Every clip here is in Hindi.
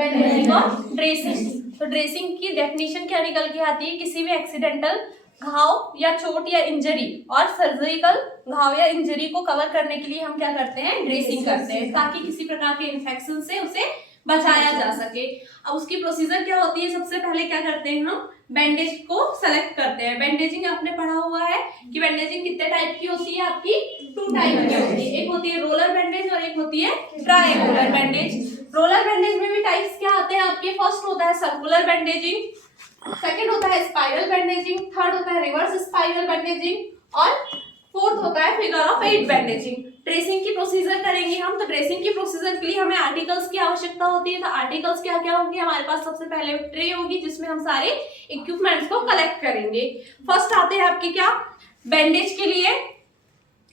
बैंडेजिंग और ड्रेसिंग। तो ड्रेसिंग की डेफिनेशन क्या निकल के आती है, किसी भी एक्सीडेंटल घाव या चोट या इंजरी और सर्जिकल घाव या इंजरी को कवर करने के लिए हम क्या करते हैं, ड्रेसिंग करते हैं, ताकि किसी प्रकार के इन्फेक्शन से उसे बचाया जा सके। अब उसकी प्रोसीजर क्या होती है, सबसे पहले क्या करते हैं हम बैंडेज को सेलेक्ट करते हैं। बैंडेजिंग आपने पढ़ा हुआ है कि बैंडेजिंग कितने टाइप की होती है, आपकी 2 टाइप की होती है, एक होती है रोलर बैंडेज और एक होती है ट्रायंगुलर बैंडेज। रोलर बैंडेज में भी टाइप्स क्या आते हैं आपके, फर्स्ट होता है सर्कुलर बैंडेजिंग, सेकंड होता है स्पाइरल बैंडेजिंग, थर्ड होता है रिवर्स स्पाइरल बैंडेजिंग और फोर्थ होता है फिगर ऑफ 8 बैंडेजिंग। ड्रेसिंग की प्रोसीजर करेंगे हम, तो ड्रेसिंग की प्रोसीजर के लिए हमें आर्टिकल्स की आवश्यकता होती है। तो आर्टिकल्स क्या क्या होंगे हमारे पास, सबसे पहले ट्रे होगी जिसमें हम सारे इक्विपमेंट्स को कलेक्ट करेंगे। फर्स्ट आते हैं आपके क्या, बैंडेज के लिए,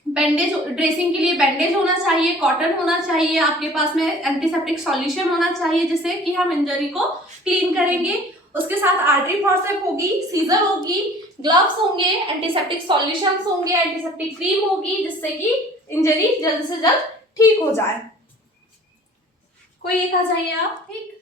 बैंडेज ड्रेसिंग के लिए बैंडेज होना चाहिए, कॉटन होना चाहिए, आपके पास में एंटीसेप्टिक सॉल्यूशन होना चाहिए जिससे कि हम इंजरी को क्लीन करेंगे। उसके साथ आर्टरी फॉर्सेप होगी, सीजर होगी, ग्लव्स होंगे, एंटीसेप्टिक सॉल्यूशंस होंगे, एंटीसेप्टिक क्रीम होगी जिससे कि इंजरी जल्द से जल्द ठीक हो जाए। कोई एक आ जाइए आप। ठीक,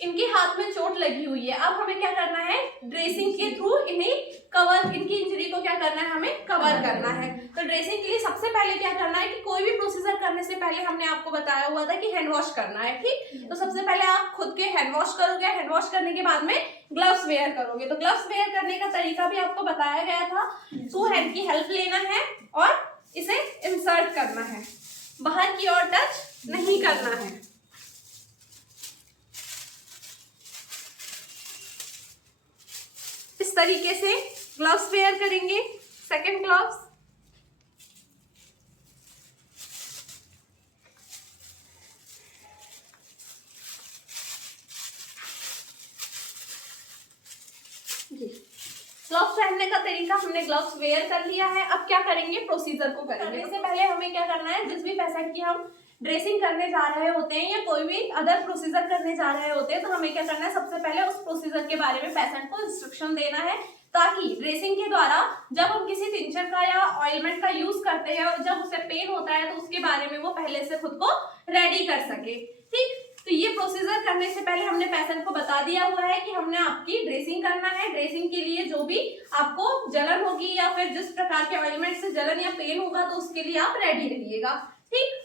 इनके हाथ में चोट लगी हुई है, अब हमें क्या करना है, ड्रेसिंग के थ्रू इन्हें कवर, इनकी इंजरी को क्या करना है, हमें कवर करना है। तो ड्रेसिंग के लिए सबसे पहले क्या करना है कि कोई भी प्रोसीजर करने से पहले हमने आपको बताया हुआ था कि हैंड वॉश करना है। ठीक, तो सबसे पहले आप खुद के हैंड वॉश करोगे, हैंड वॉश करने के बाद में ग्लव्स वेयर करोगे। तो ग्लव्स वेयर करने का तरीका भी आपको बताया गया था, 2 हैंड की हेल्प लेना है और इसे इंसर्ट करना है, बाहर की ओर टच नहीं करना है। इस तरीके से ग्लव्स वेयर करेंगे। सेकंड ग्लव्स, ग्लव्स पहनने का तरीका हमने ग्लव्स वेयर कर लिया है। अब क्या करेंगे, प्रोसीजर को करेंगे। इससे पहले हमें क्या करना है, जिस भी पेशेंट की हम ड्रेसिंग करने जा रहे होते हैं या कोई भी अदर प्रोसीजर करने जा रहे होते हैं, तो हमें क्या करना है, सबसे पहले उस प्रोसीजर के बारे में पेशेंट को इंस्ट्रक्शन देना है, ताकि ड्रेसिंग के द्वारा जब हम किसी टिंचर का या ऑइलमेंट का यूज करते हैं और जब उसे पेन होता है तो उसके बारे में वो पहले से खुद को रेडी कर सके। ठीक, तो ये प्रोसीजर करने से पहले हमने पेशेंट को बता दिया हुआ है कि हमने आपकी ड्रेसिंग करना है। ड्रेसिंग के लिए जो भी आपको जलन होगी या फिर जिस प्रकार के ऑइलमेंट से जलन या पेन होगा तो उसके लिए आप रेडी रहिएगा। ठीक,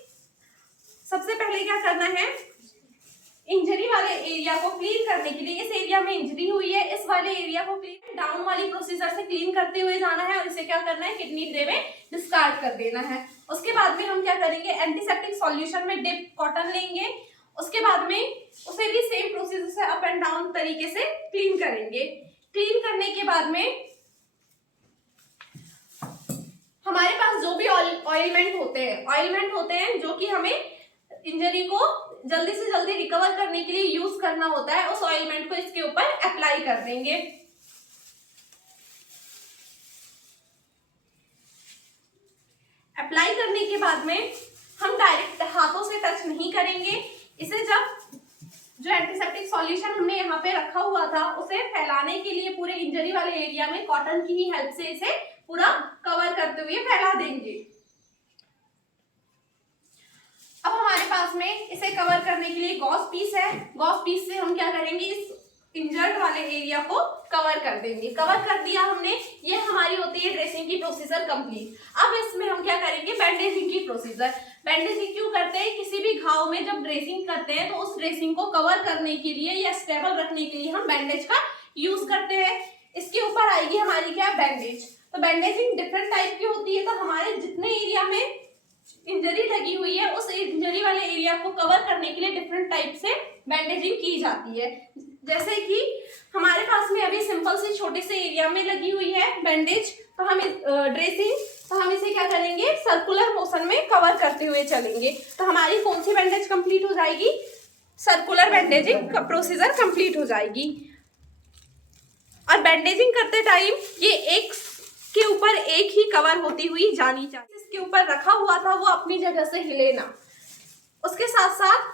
सबसे पहले क्या करना है, इंजरी वाले एरिया को क्लीन करने के लिए, इस एरिया में इंजरी हुई है, इस वाले एरिया को क्लीन डाउन वाली प्रोसीजर से क्लीन करते हुए जाना है और इसे क्या करना है, किडनी ट्रे में डिस्कार्ड कर देना है। उसके बाद में हम क्या करेंगे, एंटीसेप्टिक सॉल्यूशन में डिप कॉटन लेंगे, उसके बाद में उसे भी सेम प्रोसीजर से अप एंड डाउन तरीके से क्लीन करेंगे। क्लीन करने के बाद में हमारे पास जो भी ऑइलमेंट होते हैं जो कि हमें इंजरी को जल्दी से जल्दी रिकवर करने के लिए यूज करना होता है, उस ऑइलमेंट को इसके ऊपर अप्लाई कर देंगे। अप्लाई करने के बाद में हम डायरेक्ट हाथों से टच नहीं करेंगे, इसे जब जो एंटीसेप्टिक सॉल्यूशन हमने यहाँ पे रखा हुआ था उसे फैलाने के लिए पूरे इंजरी वाले एरिया में कॉटन की ही हेल्प से इसे पूरा कवर करते हुए फैला देंगे। अब हमारे पास में इसे कवर करने के लिए गॉज पीस है, गॉज पीस से हम क्या करेंगे, इस इंजर्ड वाले एरिया को कवर कर देंगे। कवर कर दिया हमने, ये हमारी होती है ड्रेसिंग की प्रोसीजर कंप्लीट। अब इसमें हम क्या करेंगे, बैंडेजिंग की प्रोसीजर। बैंडेजिंग क्यों करते हैं, किसी भी घाव में जब ड्रेसिंग करते हैं तो उस ड्रेसिंग को कवर करने के लिए या स्टेबल रखने के लिए हम बैंडेज का यूज करते हैं। इसके ऊपर आएगी हमारी क्या, बैंडेज। तो बैंडेजिंग डिफरेंट टाइप की होती है, तो हमारे जितने एरिया में इंजरी लगी हुई है उस इंजरी वाले एरिया को कवर करने के लिए डिफरेंट टाइप से बैंडेजिंग की जाती है। जैसे कि हमारे पास में अभी सिंपल से छोटे से एरिया में लगी हुई है बैंडेज, तो हम ड्रेसिंग, तो हम इसे क्या करेंगे, सर्कुलर मोशन में कवर करते हुए चलेंगे। तो हमारी कौन सी बैंडेज कंप्लीट हो जाएगी, सर्कुलर बैंडेजिंग प्रोसीजर कंप्लीट हो जाएगी। और बैंडेजिंग करते टाइम ये एक के ऊपर एक ही कवर होती हुई जानी चाहिए, इसके ऊपर रखा हुआ था वो अपनी जगह से हिले ना। उसके साथ साथ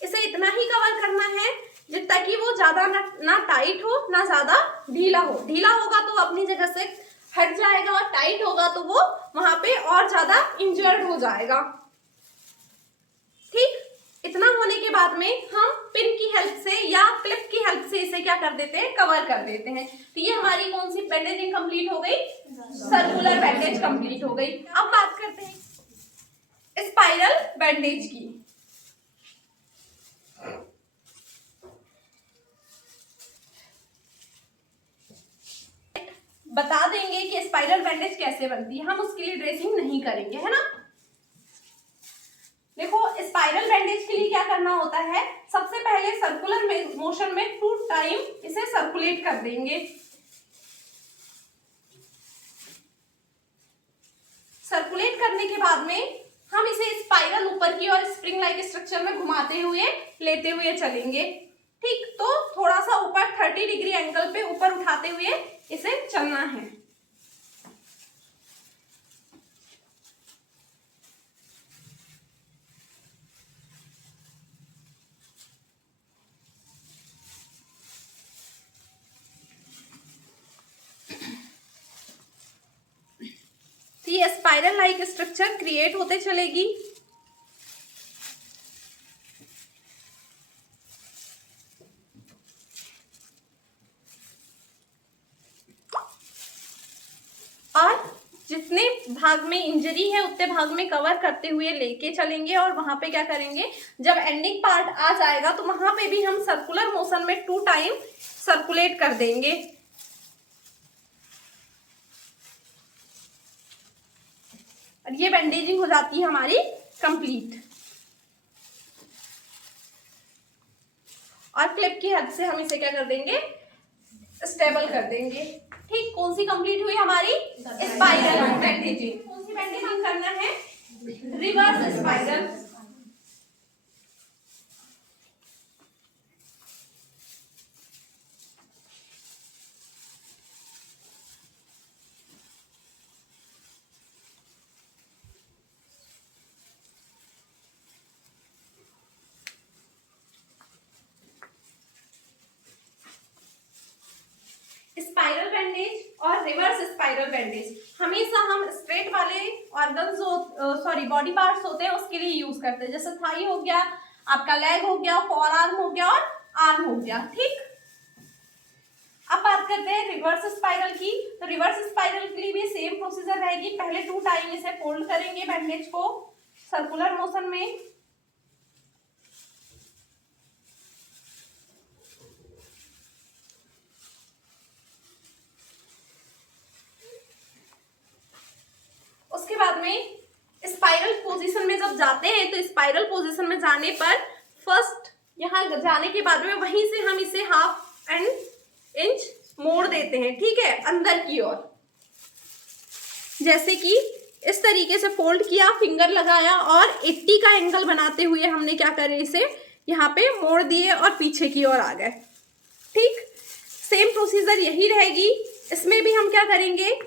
इसे इतना ही कवर करना है जितना कि वो ज्यादा ना टाइट हो ना ज्यादा ढीला हो, ढीला होगा तो अपनी जगह से हट जाएगा, और टाइट होगा तो वो वहां पे और ज्यादा इंजर्ड हो जाएगा। ठीक, इतना होने के बाद में हम पिन की हेल्प से या क्लिप की हेल्प से इसे क्या कर देते हैं, कवर कर देते हैं। तो ये हमारी कौन सी बैंडेजिंग कंप्लीट हो गई, सर्कुलर बैंडेज कंप्लीट हो गई। अब बात करते हैं स्पाइरल बैंडेज की। बता देंगे कि स्पाइरल बैंडेज कैसे बनती है, हम उसके लिए ड्रेसिंग नहीं करेंगे, है ना। देखो, स्पाइरल बैंडेज के लिए क्या करना होता है, सबसे पहले सर्कुलर मोशन में 2 टाइम इसे सर्कुलेट कर देंगे। सर्कुलेट करने के बाद में हम इसे स्पाइरल ऊपर की और स्प्रिंग लाइक स्ट्रक्चर में घुमाते हुए लेते हुए चलेंगे। ठीक, तो थोड़ा सा ऊपर 30 डिग्री एंगल पे ऊपर उठाते हुए इसे चलना है। तो ये स्पाइरल लाइक स्ट्रक्चर क्रिएट होते चलेगी। और जितने भाग में इंजरी है उतने भाग में कवर करते हुए लेके चलेंगे, और वहां पे क्या करेंगे, जब एंडिंग पार्ट आ जाएगा तो वहां पे भी हम सर्कुलर मोशन में 2 टाइम सर्कुलेट कर देंगे। और ये बैंडेजिंग हो जाती है हमारी कंप्लीट। और क्लिप की हेल्प से हम इसे क्या कर देंगे, स्टेबल कर देंगे। ठीक, कौन सी कंप्लीट हुई हमारी, स्पाइरल बैंडेजिंग। कौन सी बैंडेजिंग करना है, रिवर्स स्पाइरल। स्पाइरल बैंडेज और रिवर्स स्पाइरल बैंडेज हमेशा हम स्ट्रेट वाले ऑर्गन्स जो बॉडी पार्ट्स होते हैं उसके लिए यूज करते हैं, जैसे थाई हो गया, आपका लेग हो गया, फोर आर्म हो गया और आर्म हो गया। ठीक, अब बात करते हैं रिवर्स स्पाइरल की। तो रिवर्स स्पाइरल के लिए भी सेम प्रोसीजर रहेगी। पहले 2 टाइम इसे फोल्ड करेंगे बैंडेज को सर्कुलर मोशन में। उसके बाद में स्पाइरल पोजीशन में जब जाते हैं तो स्पाइरल पोजीशन में जाने पर फर्स्ट यहाँ जाने के बाद में वहीं से हम इसे 1/2 इंच मोड़ देते हैं। ठीक है, अंदर की ओर, जैसे कि इस तरीके से फोल्ड किया, फिंगर लगाया और 80 का एंगल बनाते हुए हमने क्या करे, इसे यहाँ पे मोड़ दिए और पीछे की ओर आ गए। ठीक, सेम प्रोसीजर यही रहेगी। इसमें भी हम क्या करेंगे,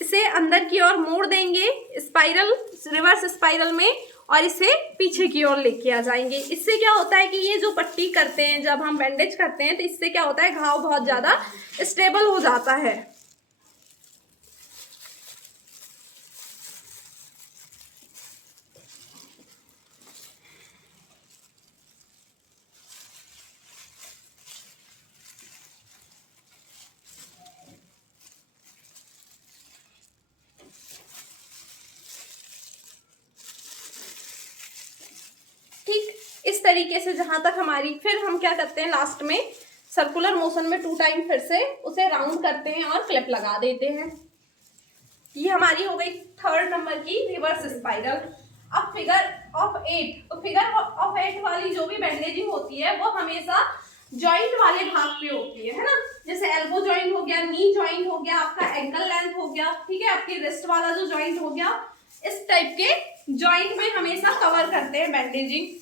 इसे अंदर की ओर मोड़ देंगे स्पाइरल, रिवर्स स्पाइरल में, और इसे पीछे की ओर लेके आ जाएंगे। इससे क्या होता है कि ये जो पट्टी करते हैं जब हम बैंडेज करते हैं तो इससे क्या होता है, घाव बहुत ज्यादा स्टेबल हो जाता है। इस तरीके से जहां तक हमारी, फिर हम क्या करते हैं लास्ट में सर्कुलर मोशन में 2 टाइम फिर से उसे राउंड करते हैं और क्लिप लगा देते हैं। ये हमारी हो गई 3rd नंबर की रिवर्स स्पाइरल। अब फिगर ऑफ 8, तो फिगर ऑफ 8 वाली जो भी बैंडेजिंग होती है वो हमेशा जॉइंट वाले भाग पे होती है ना। जैसे एल्बो जॉइंट हो गया, नी जॉइंट हो गया, आपका एंकल लेंथ हो गया, ठीक है, आपकी रिस्ट वाला जो जॉइंट हो गया, इस टाइप के जॉइंट में हमेशा कवर करते हैं बैंडेजिंग।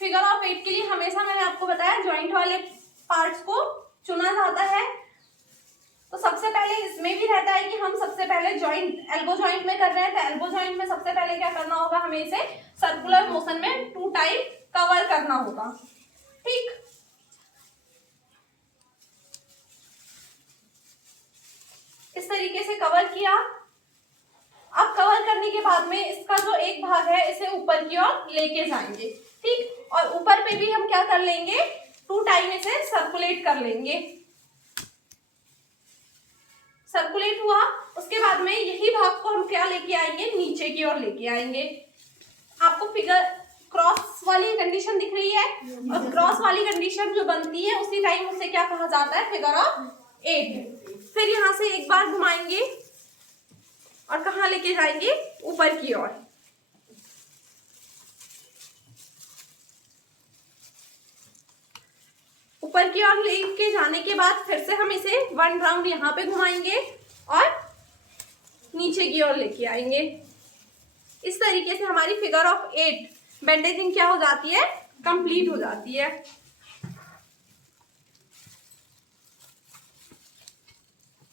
फिगर ऑफ 8 के लिए हमेशा मैंने आपको बताया जॉइंट वाले पार्ट्स को चुना जाता है। तो सबसे पहले इसमें भी रहता है कि हम सबसे पहले जॉइंट एल्बो जॉइंट में कर रहे हैं, तो एल्बो जॉइंट में सबसे पहले क्या करना होगा, हमें इसे सर्कुलर मोशन में 2 टाइम कवर करना होगा। ठीक, इस तरीके से कवर किया। अब कवर करने के बाद में इसका जो एक भाग है इसे ऊपर की ओर लेके जाएंगे। ठीक, और ऊपर पे भी हम क्या कर लेंगे, 2 टाइम इसे सर्कुलेट कर लेंगे। सर्कुलेट हुआ, उसके बाद में यही भाग को हम क्या लेके आएंगे, नीचे की ओर लेके आएंगे। आपको फिगर क्रॉस वाली कंडीशन दिख रही है, और क्रॉस वाली कंडीशन जो बनती है उसी टाइम उसे क्या कहा जाता है, फिगर ऑफ 8। फिर यहां से एक बार घुमाएंगे और कहाँ लेके जाएंगे, ऊपर की ओर। ऊपर की ओर लेके जाने के बाद फिर से हम इसे 1 राउंड यहाँ पे घुमाएंगे और नीचे की ओर लेके आएंगे। इस तरीके से हमारी फिगर ऑफ 8 बैंडेजिंग क्या हो जाती है, कंप्लीट हो जाती है।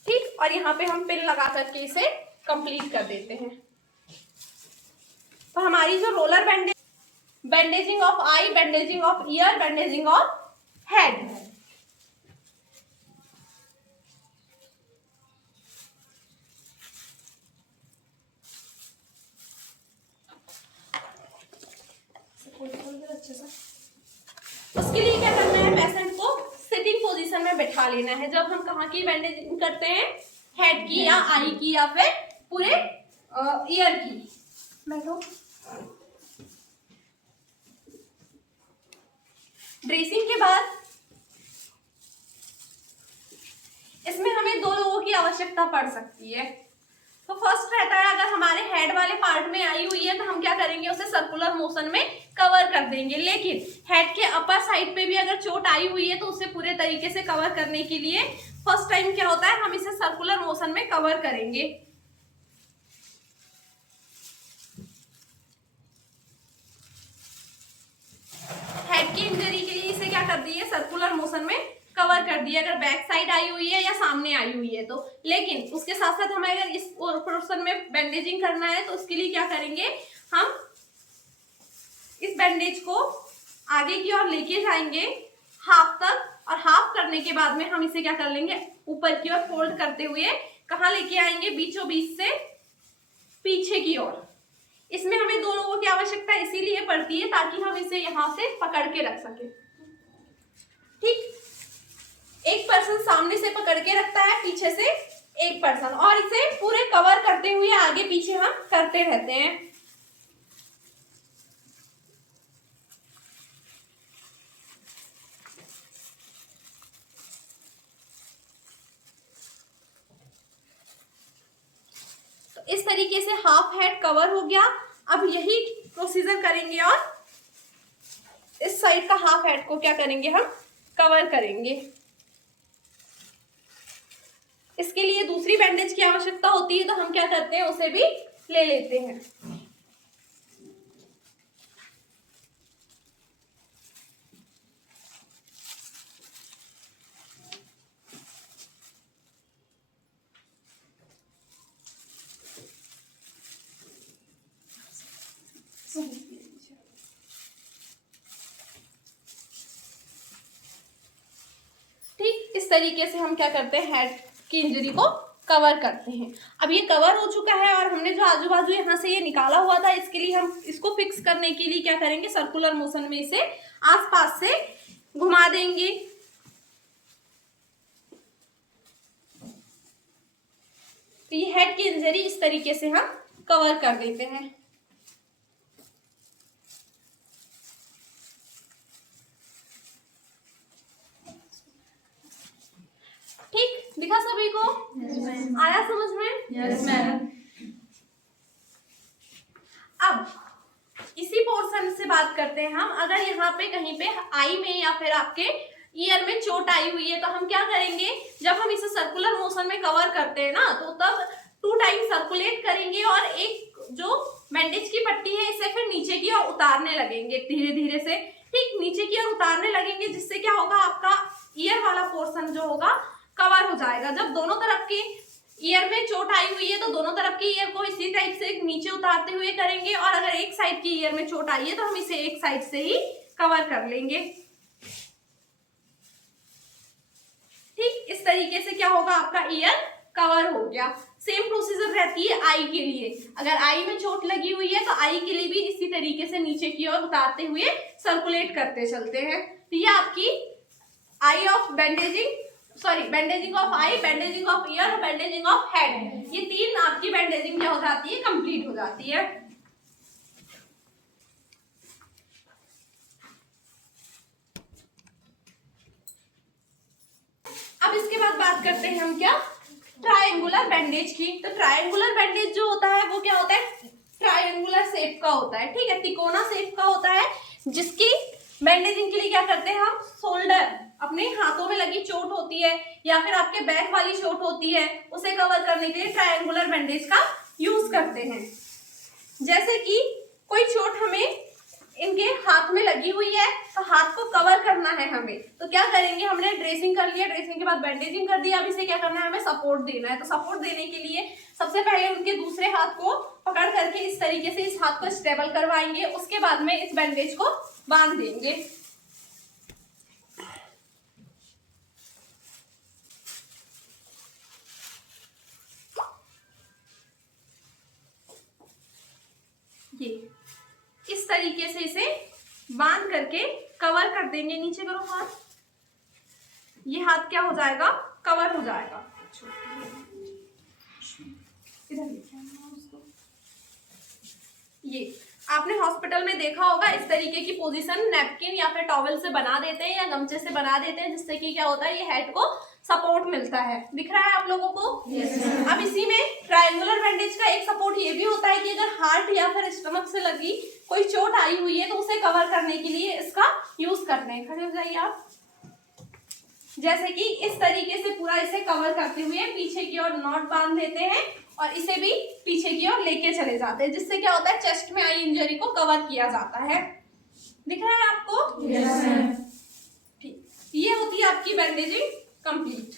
ठीक, और यहाँ पे हम पिन लगा करके इसे कंप्लीट कर देते हैं। तो हमारी जो roller bandaging of eye, bandaging of year, bandaging of head. उसके लिए क्या करना है, पेशेंट को सिटिंग पोजीशन में बैठा लेना है। जब हम कहाँ की बैंडेजिंग करते हैं, हेड की या आई की या फिर पूरे ईयर की। बैठो। ड्रेसिंग के बाद इसमें हमें 2 लोगों की आवश्यकता पड़ सकती है। तो फर्स्ट रहता है, अगर हमारे हेड वाले पार्ट में आई हुई है तो हम क्या करेंगे, उसे सर्कुलर मोशन में कवर कर देंगे। लेकिन हेड के अपर साइड पे भी अगर चोट आई हुई है तो उसे पूरे तरीके से कवर करने के लिए फर्स्ट टाइम क्या होता है, हम इसे सर्कुलर मोशन में कवर करेंगे। हेड की इंजरी के लिए इसे क्या कर दिए, सर्कुलर मोशन में कवर कर दिया, अगर बैक साइड आई हुई है या सामने आई हुई है तो। लेकिन उसके साथ साथ हमें अगर इस पोर्शन में बैंडेजिंग करना है तो उसके लिए क्या करेंगे, हम इस बैंडेज को आगे की ओर लेके जाएंगे हाफ तक, और हाफ करने के बाद में हम इसे क्या कर लेंगे, ऊपर की ओर फोल्ड करते हुए कहाँ लेके आएंगे, बीचों बीच से पीछे की ओर। इसमें हमें 2 लोगों की आवश्यकता इसीलिए पड़ती है ताकि हम इसे यहां से पकड़ के रख सके। ठीक, एक पर्सन सामने से पकड़ के रखता है, पीछे से एक पर्सन, और इसे पूरे कवर करते हुए आगे पीछे हम करते रहते हैं। तो इस तरीके से हाफ हेड कवर हो गया। अब यही प्रोसीजर करेंगे और इस साइड का हाफ हेड को क्या करेंगे, हम कवर करेंगे। इसके लिए दूसरी बैंडेज की आवश्यकता होती है, तो हम क्या करते हैं, उसे भी ले लेते हैं। ठीक, इस तरीके से हम क्या करते हैं, हेड की इंजरी को कवर करते हैं। अब ये कवर हो चुका है और हमने जो आजू बाजू यहाँ से ये निकाला हुआ था, इसके लिए हम इसको फिक्स करने के लिए क्या करेंगे, सर्कुलर मोशन में इसे आसपास से घुमा देंगे। तो ये हेड की इंजरी इस तरीके से हम कवर कर देते हैं। ठीक, दिखा सभी को? yes, आया समझ में? Yes ma'am. अब इसी पोर्शन से बात करते हैं हम। अगर यहाँ पे कहीं पे आई में या फिर आपके ईयर में चोट आई हुई है तो हम क्या करेंगे, जब हम इसे सर्कुलर मोशन में कवर करते हैं ना, तो तब 2 टाइम सर्कुलेट करेंगे और एक जो बैंडेज की पट्टी है इसे फिर नीचे की ओर उतारने लगेंगे धीरे धीरे से। ठीक, नीचे की ओर उतारने लगेंगे, जिससे क्या होगा, आपका ईयर वाला पोर्शन जो होगा कवर हो जाएगा। जब दोनों तरफ की ईयर में चोट आई हुई है तो दोनों तरफ की ईयर को इसी टाइप से नीचे उतारते हुए करेंगे, और अगर एक साइड की ईयर में चोट आई है तो हम इसे एक साइड से ही कवर कर लेंगे। ठीक, इस तरीके से क्या होगा, आपका ईयर कवर हो गया। सेम प्रोसीजर रहती है आई के लिए। अगर आई में चोट लगी हुई है तो आई के लिए भी इसी तरीके से नीचे की ओर उतारते हुए सर्कुलेट करते चलते हैं। तो ये आपकी eye of bandaging of eye, bandaging of ear और बैंडेजिंग ऑफ हेड, ये तीन आपकी बैंडेजिंग क्या हो जाती है, कंप्लीट हो जाती है। अब इसके बाद बात करते हैं हम क्या, ट्रायंगुलर बैंडेज की। तो ट्रायंगुलर बैंडेज जो होता है वो क्या होता है, ट्रायंगुलर शेप का होता है। ठीक है, तिकोना शेप का होता है, जिसकी बैंडेजिंग के लिए क्या करते हैं हम, शोल्डर, अपने हाथों में लगी चोट होती है या फिर आपके बैक वाली चोट होती है, उसे कवर करने के लिए ट्रायंगुलर बैंडेज का यूज करते हैं। जैसे कि कोई चोट हमें इनके हाथ में लगी हुई है तो हाथ को कवर करना है हमें, तो क्या करेंगे, हमने ड्रेसिंग कर लिया, ड्रेसिंग के बाद बैंडेजिंग कर दिया, अब इसे क्या करना है, हमें सपोर्ट देना है। तो सपोर्ट देने के लिए सबसे पहले उनके दूसरे हाथ को पकड़ करके इस तरीके से इस हाथ को स्टेबल करवाएंगे, उसके बाद में इस बैंडेज को बांध देंगे। ये इस तरीके से इसे बांध करके कवर कर देंगे। नीचे करो हाथ, ये हाथ क्या हो जाएगा, कवर हो जाएगा। इधर ये आपने हॉस्पिटल में देखा होगा, इस तरीके की पोजीशन नैपकिन या फिर टॉवल से बना देते हैं या गमछे से बना देते हैं, जिससे कि क्या होता है, ये हेड को सपोर्ट मिलता है। दिख रहा है आप लोगों को? yes, अब इसी में ट्रायंगुलर बैंडेज का एक सपोर्ट ये भी होता है कि अगर हार्ट या फिर स्टमक से लगी कोई चोट आई हुई है तो उसे कवर करने के लिए इसका यूज करते हैं। खड़े हो जाइए आप। जैसे कि इस तरीके से पूरा इसे कवर करते हुए पीछे की ओर नॉट बांध देते हैं और इसे भी पीछे की ओर लेके चले जाते हैं, जिससे क्या होता है, चेस्ट में आई इंजरी को कवर किया जाता है। दिख रहा है आपको? yes, ठीक, ये होती है आपकी बैंडेजिंग कंप्लीट।